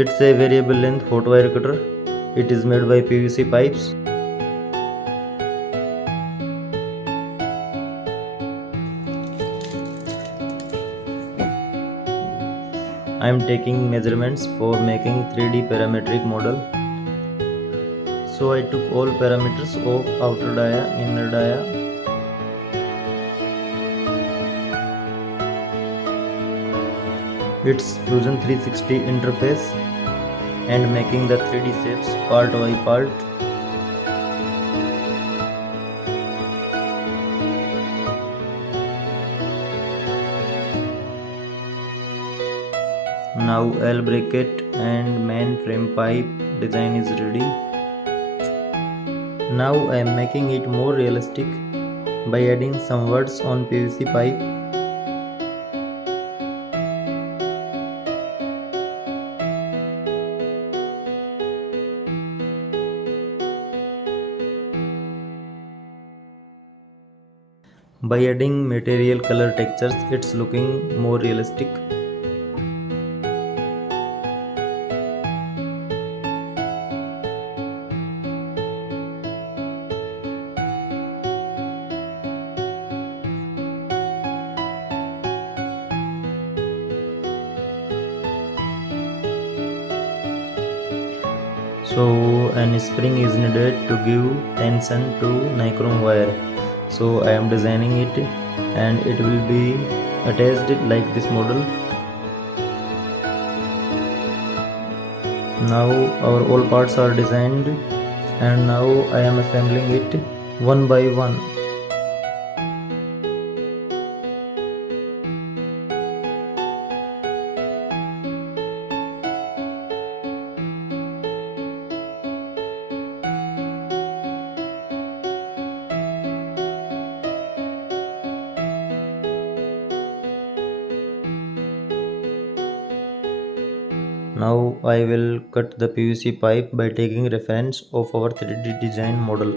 It's a variable length hot wire cutter. It is made by PVC pipes. I am taking measurements for making 3D parametric model. So I took all parameters of outer dia, inner dia. Its Fusion 360 interface and making the 3D shapes part by part. Now L bracket and main frame pipe design is ready. Now I am making it more realistic by adding some words on PVC pipe. By adding material color textures, it's looking more realistic. So an spring is needed to give tension to nichrome wire. So I am designing it and it will be attached like this model. Now our all parts are designed and now I am assembling it one by one. Now I will cut the PVC pipe by taking reference of our 3D design model.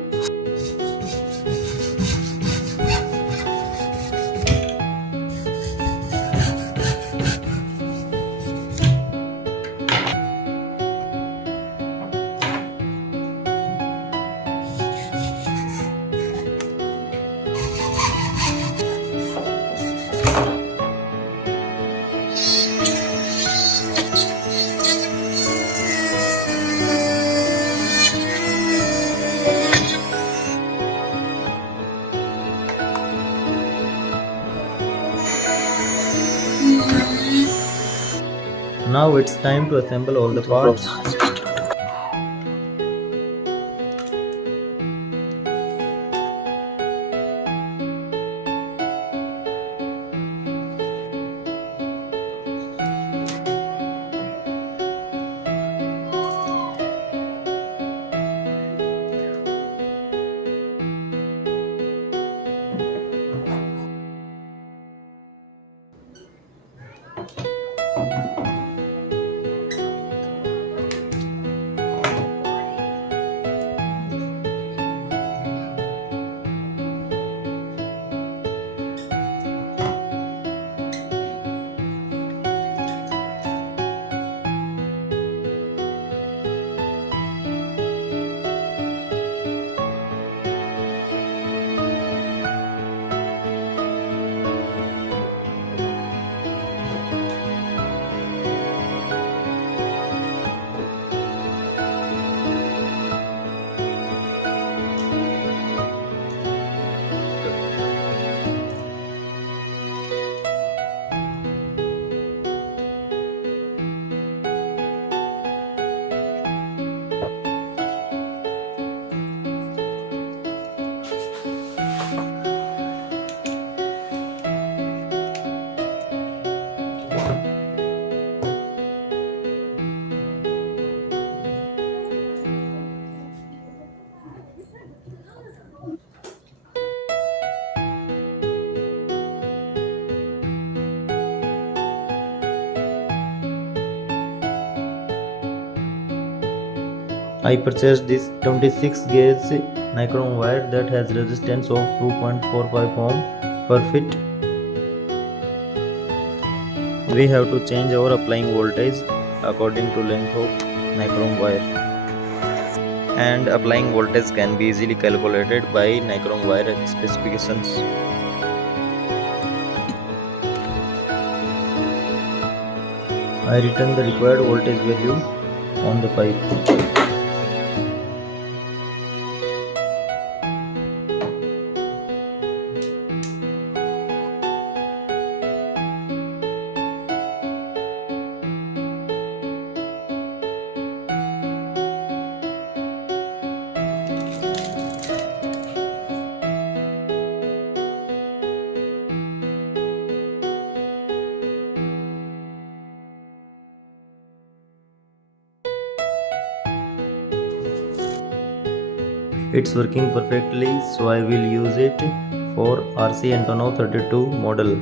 Now it's time to assemble all the parts. I purchased this 26 gauge nichrome wire that has resistance of 2.45 ohm per feet. We have to change our applying voltage according to length of nichrome wire. And applying voltage can be easily calculated by nichrome wire specifications. I written the required voltage value on the pipe. It's working perfectly, so I will use it for RC Antonov 32 model.